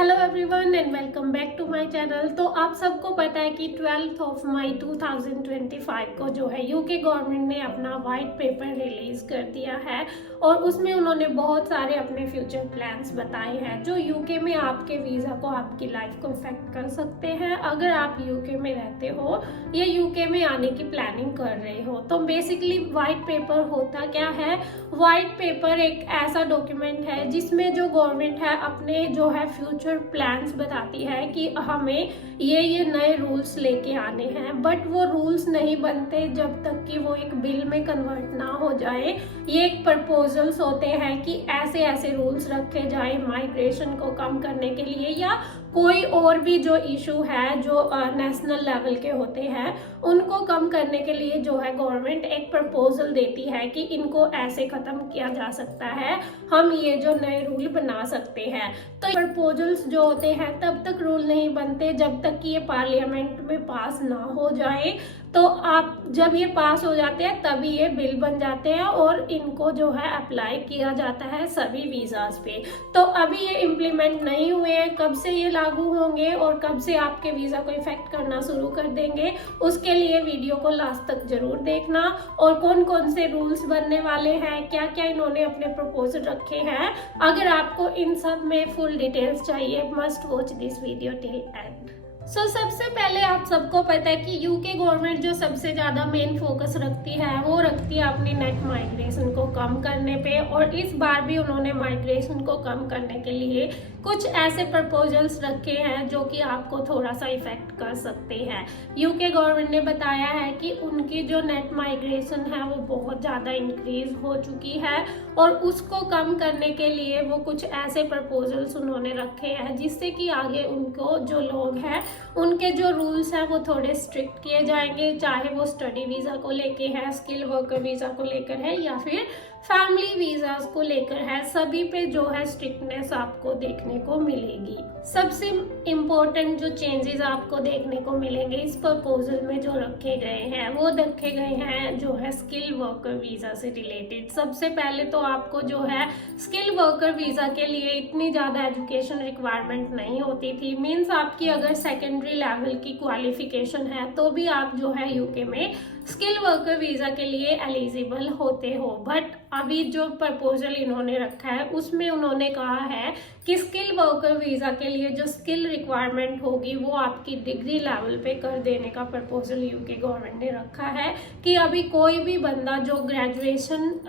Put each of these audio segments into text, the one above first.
Hello everyone and welcome back to my channel. तो आप सबको पता है कि 12 मई 2025 को जो है यूके गवर्नमेंट ने अपना वाइट पेपर रिलीज कर दिया है और उसमें उन्होंने बहुत सारे अपने फ्यूचर प्लान्स बताए हैं जो यूके में आपके वीज़ा को, आपकी लाइफ को इफेक्ट कर सकते हैं अगर आप यूके में रहते हो या यूके में आने की प्लानिंग कर रहे हो। तो बेसिकली वाइट पेपर होता क्या है? वाइट पेपर एक ऐसा डॉक्यूमेंट है जिसमें जो गवर्नमेंट है अपने जो है फ्यूचर प्लान्स बताती है कि हमें ये नए रूल्स लेके आने हैं, बट वो रूल्स नहीं बनते जब तक कि वो एक बिल में कन्वर्ट ना हो जाए। ये एक प्रपोजल्स होते हैं कि ऐसे ऐसे रूल्स रखे जाए माइग्रेशन को कम करने के लिए या कोई और भी जो इशू है जो नेशनल लेवल के होते हैं उनको कम करने के लिए जो है गवर्नमेंट एक प्रपोजल देती है कि इनको ऐसे खत्म किया जा सकता है, हम ये जो नए रूल बना सकते हैं। तो प्रपोजल्स जो होते हैं तब तक रूल नहीं बनते जब तक कि ये पार्लियामेंट में पास ना हो जाए। तो आप जब ये पास हो जाते हैं तभी ये बिल बन जाते हैं और इनको जो है अप्लाई किया जाता है सभी वीज़ाज पे। तो अभी ये इम्प्लीमेंट नहीं हुए हैं, कब से ये लागू होंगे और कब से आपके वीज़ा को इफेक्ट करना शुरू कर देंगे, उसके लिए वीडियो को लास्ट तक जरूर देखना। और कौन कौन से रूल्स बनने वाले हैं, क्या क्या इन्होंने अपने प्रपोजल रखे हैं, अगर आपको इन सब में फुल डिटेल्स चाहिए must watch this video till and. सबसे पहले आप सबको पता है कि यूके गवर्नमेंट जो सबसे ज़्यादा मेन फोकस रखती है वो रखती है अपनी नेट माइग्रेशन को कम करने पे। और इस बार भी उन्होंने माइग्रेशन को कम करने के लिए कुछ ऐसे प्रपोजल्स रखे हैं जो कि आपको थोड़ा सा इफेक्ट कर सकते हैं। यूके गवर्नमेंट ने बताया है कि उनकी जो नेट माइग्रेशन है वो बहुत ज़्यादा इंक्रीज हो चुकी है और उसको कम करने के लिए वो कुछ ऐसे प्रपोजल्स उन्होंने रखे हैं जिससे कि आगे उनको जो लोग हैं उनके जो रूल्स हैं वो थोड़े स्ट्रिक्ट किए जाएंगे, चाहे वो स्टडी वीज़ा को लेके है, स्किल वर्कर वीज़ा को लेकर है या फिर फैमिली वीज़ाज को लेकर है, सभी पे जो है स्ट्रिक्टनेस आपको देखने को मिलेगी। सबसे इम्पोर्टेंट जो चेंजेस आपको देखने को मिलेंगे इस प्रपोजल में जो रखे गए हैं वो रखे गए हैं जो है स्किल वर्कर वीज़ा से रिलेटेड। सबसे पहले तो आपको जो है स्किल वर्कर वीज़ा के लिए इतनी ज़्यादा एजुकेशन रिक्वायरमेंट नहीं होती थी। मीन्स आपकी अगर सेकेंडरी लेवल की क्वालिफिकेशन है तो भी आप जो है यूके में स्किल वर्कर वीज़ा के लिए एलिजिबल होते हो। बट अभी जो प्रपोजल इन्होंने रखा है उसमें उन्होंने कहा है कि स्किल वर्कर वीज़ा के लिए जो स्किल रिक्वायरमेंट होगी वो आपकी डिग्री लेवल पे कर देने का प्रपोजल यूके गवर्नमेंट ने रखा है कि अभी कोई भी बंदा जो ग्रेजुएशन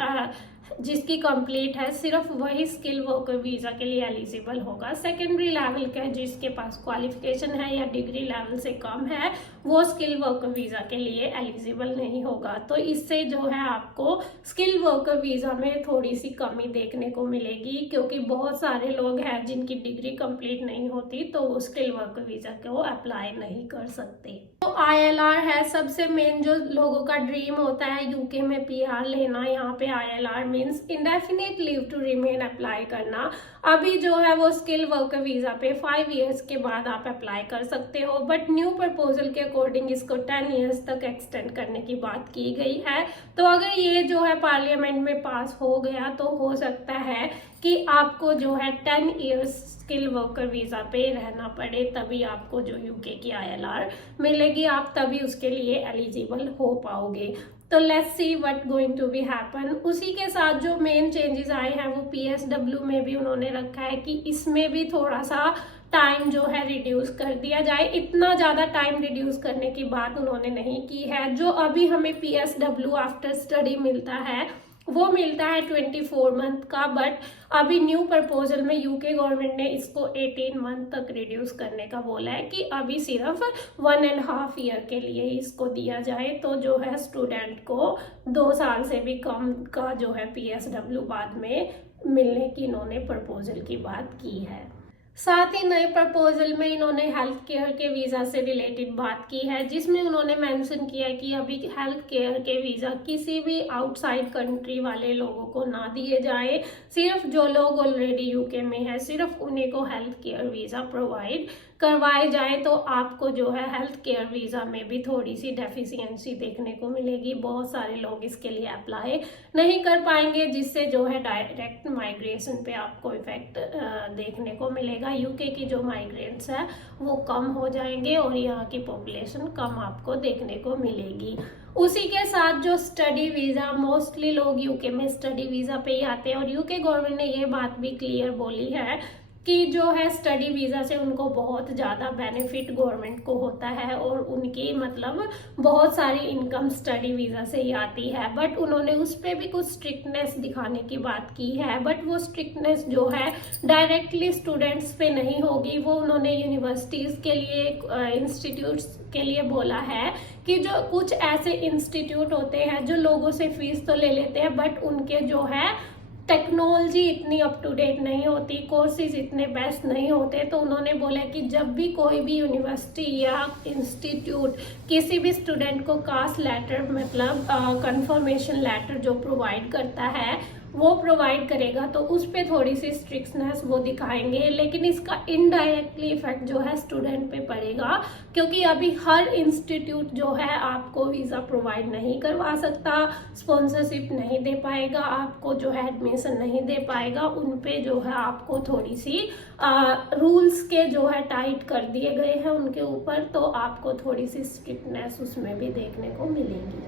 जिसकी कंप्लीट है सिर्फ वही स्किल वर्कर वीज़ा के लिए एलिजिबल होगा। सेकेंडरी लेवल का जिसके पास क्वालिफिकेशन है या डिग्री लेवल से कम है वो स्किल वर्कर वीज़ा के लिए एलिजिबल नहीं होगा। तो इससे जो है आपको स्किल वर्कर वीज़ा में थोड़ी सी कमी देखने को मिलेगी क्योंकि बहुत सारे लोग हैं जिनकी डिग्री कंप्लीट नहीं होती तो वो स्किल वर्कर वीज़ा को अप्लाई नहीं कर सकते। तो ILR है सबसे मेन जो लोगों का ड्रीम होता है यूके में PR लेना। यहाँ पे ILR means indefinite leave to remain apply करना। अभी जो है वो स्किल वर्कर वीज़ा पे 5 इयर्स के बाद आप अप्लाई कर सकते हो, बट न्यू प्रपोजल के अकॉर्डिंग इसको 10 इयर्स तक एक्सटेंड करने की बात की गई है। तो अगर ये जो है पार्लियामेंट में पास हो गया तो हो सकता है कि आपको जो है 10 इयर्स स्किल वर्कर वीज़ा पे रहना पड़े, तभी आपको जो यूके की ILR मिलेगी, आप तभी उसके लिए एलिजिबल हो पाओगे। तो let's see what going to be happen. उसी के साथ जो मेन चेंजेस आए हैं वो PSW में भी उन्होंने रखा है कि इसमें भी थोड़ा सा टाइम जो है रिड्यूस कर दिया जाए। इतना ज़्यादा टाइम रिड्यूस करने की बात उन्होंने नहीं की है। जो अभी हमें PSW आफ्टर स्टडी मिलता है वो मिलता है 24 मंथ का, बट अभी न्यू प्रपोजल में यूके गवर्नमेंट ने इसको 18 मंथ तक रिड्यूस करने का बोला है कि अभी सिर्फ 1.5 ईयर के लिए इसको दिया जाए। तो जो है स्टूडेंट को 2 साल से भी कम का जो है PSW बाद में मिलने की इन्होंने प्रपोजल की बात की है। साथ ही नए प्रपोजल में इन्होंने हेल्थ केयर के वीज़ा से रिलेटेड बात की है जिसमें उन्होंने मेंशन किया कि अभी हेल्थ केयर के वीज़ा किसी भी आउटसाइड कंट्री वाले लोगों को ना दिए जाए। सिर्फ जो लोग ऑलरेडी यूके में है सिर्फ उन्हीं को हेल्थ केयर वीज़ा प्रोवाइड करवाए जाए। तो आपको जो है हेल्थ केयर वीज़ा में भी थोड़ी सी डेफिशिएंसी देखने को मिलेगी। बहुत सारे लोग इसके लिए अप्लाई नहीं कर पाएंगे जिससे जो है डायरेक्ट माइग्रेशन पे आपको इफेक्ट देखने को मिलेगा। जाएगा, यूके की जो माइग्रेंट्स है वो कम हो जाएंगे और यहाँ की पॉपुलेशन कम आपको देखने को मिलेगी। उसी के साथ जो स्टडी वीज़ा, मोस्टली लोग यूके में स्टडी वीज़ा पे ही आते हैं और यूके गवर्नमेंट ने ये बात भी क्लियर बोली है कि जो है स्टडी वीज़ा से उनको बहुत ज़्यादा बेनिफिट गवर्नमेंट को होता है और उनकी मतलब बहुत सारी इनकम स्टडी वीज़ा से ही आती है। बट उन्होंने उस पर भी कुछ स्ट्रिक्टनेस दिखाने की बात की है, बट वो स्ट्रिक्टनेस जो है डायरेक्टली स्टूडेंट्स पे नहीं होगी। वो उन्होंने यूनिवर्सिटीज़ के लिए, इंस्टीट्यूट्स के लिए बोला है कि जो कुछ ऐसे इंस्टीट्यूट होते हैं जो लोगों से फीस तो ले लेते हैं बट उनके जो है टेक्नोलॉजी इतनी अप टू डेट नहीं होती, कोर्सेज इतने बेस्ट नहीं होते, तो उन्होंने बोला कि जब भी कोई भी यूनिवर्सिटी या इंस्टीट्यूट किसी भी स्टूडेंट को कास्ट लेटर मतलब कंफर्मेशन लेटर जो प्रोवाइड करता है वो प्रोवाइड करेगा तो उस पर थोड़ी सी स्ट्रिक्टनेस वो दिखाएंगे, लेकिन इसका इनडायरेक्टली इफेक्ट जो है स्टूडेंट पे पड़ेगा क्योंकि अभी हर इंस्टीट्यूट जो है आपको वीज़ा प्रोवाइड नहीं करवा सकता, स्पॉन्सरशिप नहीं दे पाएगा, आपको जो है एडमिशन नहीं दे पाएगा। उन पे जो है आपको थोड़ी सी रूल्स के जो है टाइट कर दिए गए हैं उनके ऊपर, तो आपको थोड़ी सी स्ट्रिक्टनेस उसमें भी देखने को मिलेगी।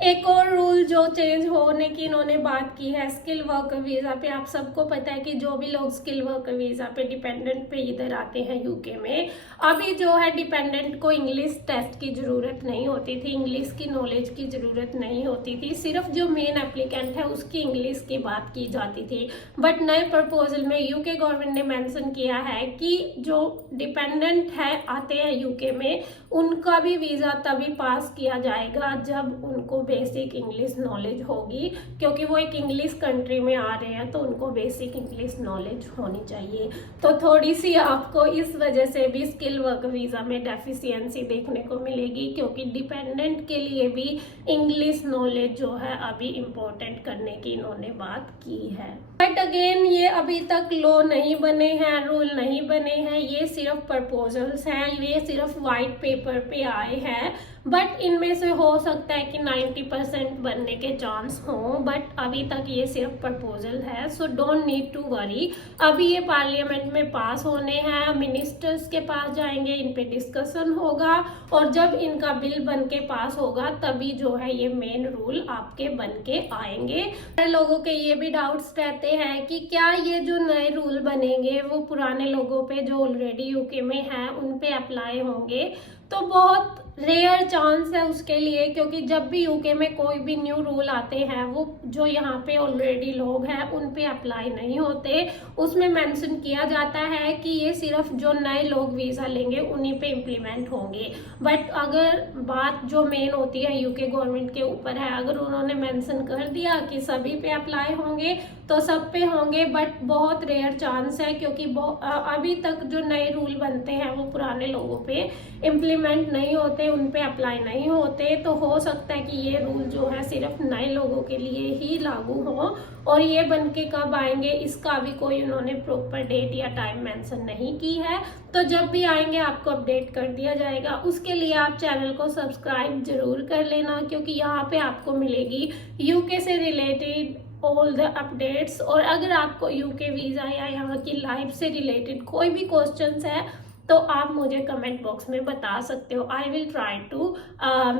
एक और रूल जो चेंज होने की इन्होंने बात की है स्किल वर्कर वीज़ा पे। आप सबको पता है कि जो भी लोग स्किल वर्कर वीज़ा पे डिपेंडेंट पे इधर आते हैं यूके में, अभी जो है डिपेंडेंट को इंग्लिश टेस्ट की ज़रूरत नहीं होती थी, इंग्लिश की नॉलेज की ज़रूरत नहीं होती थी, सिर्फ जो मेन एप्लीकेंट है उसकी इंग्लिश की बात की जाती थी। बट नए प्रपोजल में यूके गवर्नमेंट ने मेंशन किया है कि जो डिपेंडेंट है आते हैं यूके में उनका भी वीज़ा तभी पास किया जाएगा जब उनको बेसिक इंग्लिश नॉलेज होगी, क्योंकि वो एक इंग्लिश कंट्री में आ रहे हैं तो उनको बेसिक इंग्लिश नॉलेज होनी चाहिए। तो थोड़ी सी आपको इस वजह से भी स्किल वर्क वीज़ा में डेफिशिएंसी देखने को मिलेगी क्योंकि डिपेंडेंट के लिए भी इंग्लिश नॉलेज जो है अभी इम्पोर्टेंट करने की इन्होंने बात की है। बट अगेन ये अभी तक लॉ नहीं बने हैं, रूल नहीं बने हैं, ये सिर्फ प्रपोजल्स हैं, ये सिर्फ वाइट पेपर पे आए हैं। बट इनमें से हो सकता है कि 90% बनने के चांस हों, बट अभी तक ये सिर्फ प्रपोजल है, so don't need to worry. अभी ये पार्लियामेंट में पास होने हैं, मिनिस्टर्स के पास जाएंगे, इन पे डिस्कशन होगा और जब इनका बिल बन के पास होगा तभी जो है ये मेन रूल आपके बन के आएंगे। लोगों के ये भी डाउट्स रहते हैं कि क्या ये जो नए रूल बनेंगे वो पुराने लोगों पे जो ऑलरेडी यूके में है उन पे अप्लाई होंगे, तो बहुत रेयर चांस है उसके लिए, क्योंकि जब भी यूके में कोई भी न्यू रूल आते हैं वो जो यहाँ पे ऑलरेडी लोग हैं उन पे अप्लाई नहीं होते। उसमें मेंशन किया जाता है कि ये सिर्फ जो नए लोग वीज़ा लेंगे उन्हीं पे इम्प्लीमेंट होंगे। बट अगर बात जो मेन होती है यूके गवर्नमेंट के ऊपर है, अगर उन्होंने मेंशन कर दिया कि सभी पे अप्लाई होंगे तो सब पे होंगे, बट बहुत रेयर चांस है क्योंकि अभी तक जो नए रूल बनते हैं वो पुराने लोगों पे इम्प्लीमेंट नहीं होते, उन पे अप्लाई नहीं होते। तो हो सकता है कि ये रूल जो है सिर्फ नए लोगों के लिए ही लागू हो और ये बन के कब आएंगे इसका अभी कोई उन्होंने प्रॉपर डेट या टाइम मेंशन नहीं की है, तो जब भी आएंगे आपको अपडेट कर दिया जाएगा। उसके लिए आप चैनल को सब्सक्राइब जरूर कर लेना क्योंकि यहाँ पे आपको मिलेगी यूके से रिलेटेड ऑल द अपडेट्स। और अगर आपको यूके वीज़ा या यहाँ की लाइफ से रिलेटेड कोई भी क्वेश्चंस है तो आप मुझे कमेंट बॉक्स में बता सकते हो। I will try to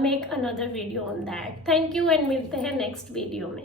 make another video on that. Thank you and मिलते हैं नेक्स्ट वीडियो में।